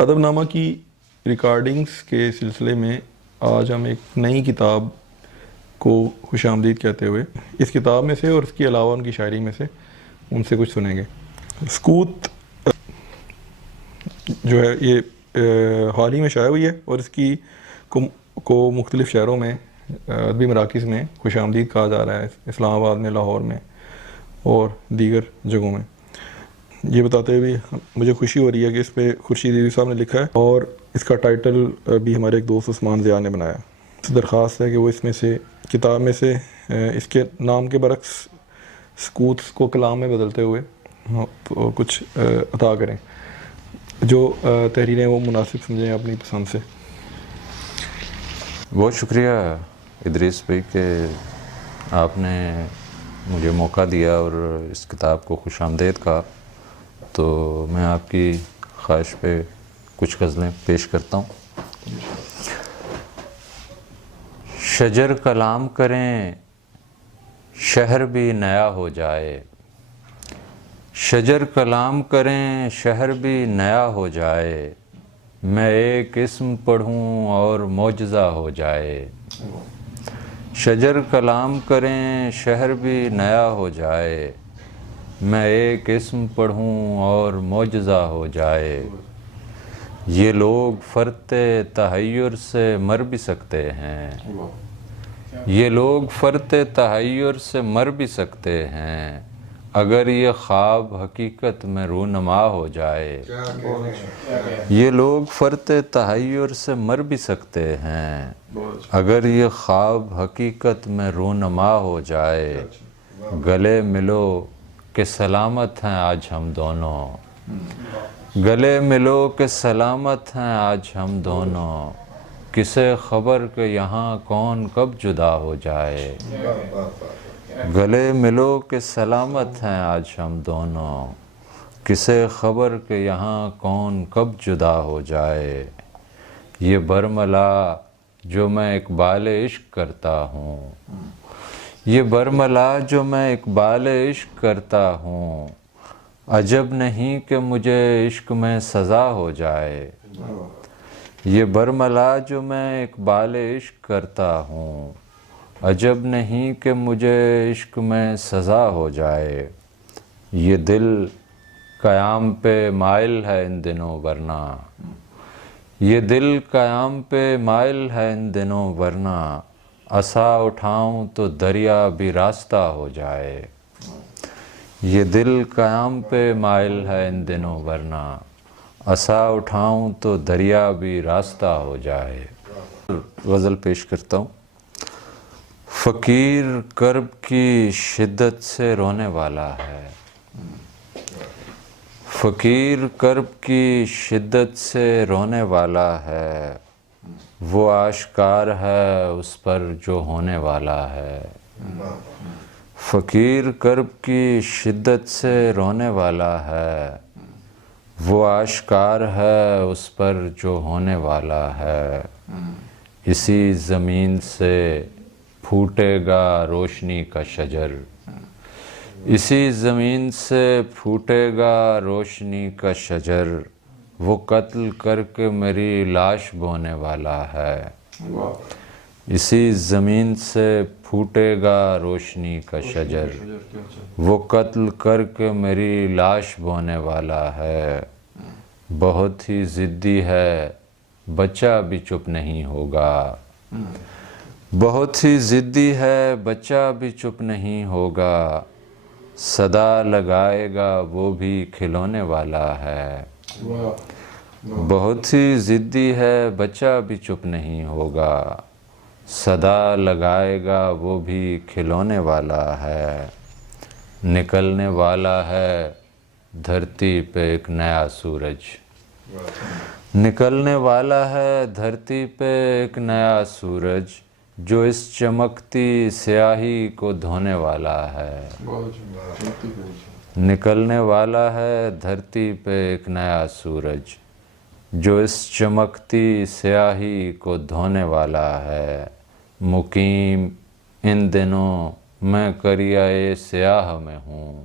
ادب نامہ کی ریکارڈنگز کے سلسلے میں آج ہم ایک نئی کتاب کو خوش آمدید کہتے ہوئے اس کتاب میں سے اور اس کے علاوہ ان کی شاعری میں سے ان سے کچھ سنیں گے۔ سکوت جو ہے یہ حال ہی میں شائع ہوئی ہے اور اس کی کو مختلف شہروں میں ادبی مراکز میں خوش آمدید کہا جا رہا ہے، اسلام آباد میں، لاہور میں اور دیگر جگہوں میں۔ یہ بتاتے ہوئے مجھے خوشی ہو رہی ہے کہ اس پہ خورشید عیدی صاحب نے لکھا ہے اور اس کا ٹائٹل بھی ہمارے ایک دوست عثمان ضیاء نے بنایا۔ درخواست ہے کہ وہ اس میں سے کتاب میں سے اس کے نام کے برعکس سکوت کو کلام میں بدلتے ہوئے کچھ عطا کریں، جو تحریریں وہ مناسب سمجھیں اپنی پسند سے۔ بہت شکریہ ادریس بھائی کہ آپ نے مجھے موقع دیا اور اس کتاب کو خوش آمدید کہا، تو میں آپ کی خواہش پہ کچھ غزلیں پیش کرتا ہوں۔ شجر کلام کریں شہر بھی نیا ہو جائے، شجر کلام کریں شہر بھی نیا ہو جائے، میں ایک اسم پڑھوں اور معجزہ ہو جائے۔ شجر کلام کریں شہر بھی نیا ہو جائے، میں ایک اسم پڑھوں اور معجزہ ہو جائے۔ یہ لوگ فرط تحیر سے مر بھی سکتے ہیں، یہ لوگ فرط تحیر سے مر بھی سکتے ہیں، اگر یہ خواب حقیقت میں رونما ہو جائے۔ یہ لوگ فرط تحیر سے مر بھی سکتے ہیں، اگر یہ خواب حقیقت میں رونما ہو جائے۔ گلے ملو کہ سلامت ہیں آج ہم دونوں، گلے ملو کہ سلامت ہیں آج ہم دونوں، کسے خبر کہ یہاں کون کب جدا ہو جائے۔ گلے ملو کہ سلامت ہیں آج ہم دونوں، کسے خبر کہ یہاں کون کب جدا ہو جائے۔ یہ برملا جو میں اقبال عشق کرتا ہوں، یہ برملا جو میں اقبال عشق کرتا ہوں، عجب نہیں کہ مجھے عشق میں سزا ہو جائے۔ یہ برملا جو میں اقبال عشق کرتا ہوں، عجب نہیں کہ مجھے عشق میں سزا ہو جائے۔ یہ دل قیام پہ مائل ہے ان دنوں ورنہ، یہ دل قیام پہ مائل ہے ان دنوں ورنہ، عصا اٹھاؤں تو دریا بھی راستہ ہو جائے۔ یہ دل قیام پہ مائل ہے ان دنوں ورنہ، عصا اٹھاؤں تو دریا بھی راستہ ہو جائے۔ غزل پیش کرتا ہوں۔ فقیر کرب کی شدت سے رونے والا ہے، فقیر کرب کی شدت سے رونے والا ہے، وہ آشکار ہے اس پر جو ہونے والا ہے۔ فقیر کرب کی شدت سے رونے والا ہے، وہ آشکار ہے اس پر جو ہونے والا ہے۔ اسی زمین سے پھوٹے گا روشنی کا شجر، اسی زمین سے پھوٹے گا روشنی کا شجر، وہ قتل کر کے میری لاش بونے والا ہے۔ اسی زمین سے پھوٹے گا روشنی کا شجر، وہ قتل کر کے میری لاش بونے والا ہے۔ بہت ہی ضدی ہے بچہ بھی چپ نہیں ہوگا، بہت ہی ضدی ہے بچہ بھی چپ نہیں ہوگا، صدا لگائے گا وہ بھی کھلونے والا ہے۔ بہت ہی ضدی ہے بچہ بھی چپ نہیں ہوگا، صدا لگائے گا وہ بھی کھلونے والا ہے۔ نکلنے والا ہے دھرتی پہ ایک نیا سورج، نکلنے والا ہے دھرتی پہ ایک نیا سورج، جو اس چمکتی سیاہی کو دھونے والا ہے۔ نکلنے والا ہے دھرتی پہ ایک نیا سورج، جو اس چمکتی سیاہی کو دھونے والا ہے۔ مقیم ان دنوں میں قریۂ سیاہ میں ہوں،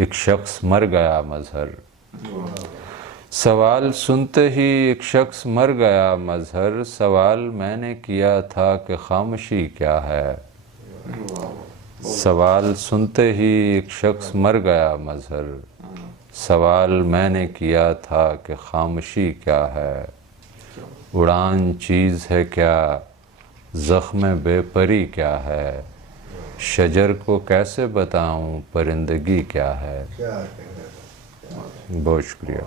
ایک شخص مر گیا مظہر، سوال سنتے ہی ایک شخص مر گیا مظہر، سوال میں نے کیا تھا کہ خاموشی کیا ہے، سوال سنتے ہی ایک شخص مر گیا مظہر، سوال میں نے کیا تھا کہ خاموشی کیا ہے، اڑان چیز ہے کیا، زخم بے پری کیا ہے، شجر کو کیسے بتاؤں پرندگی کیا ہے۔ بہت شکریہ۔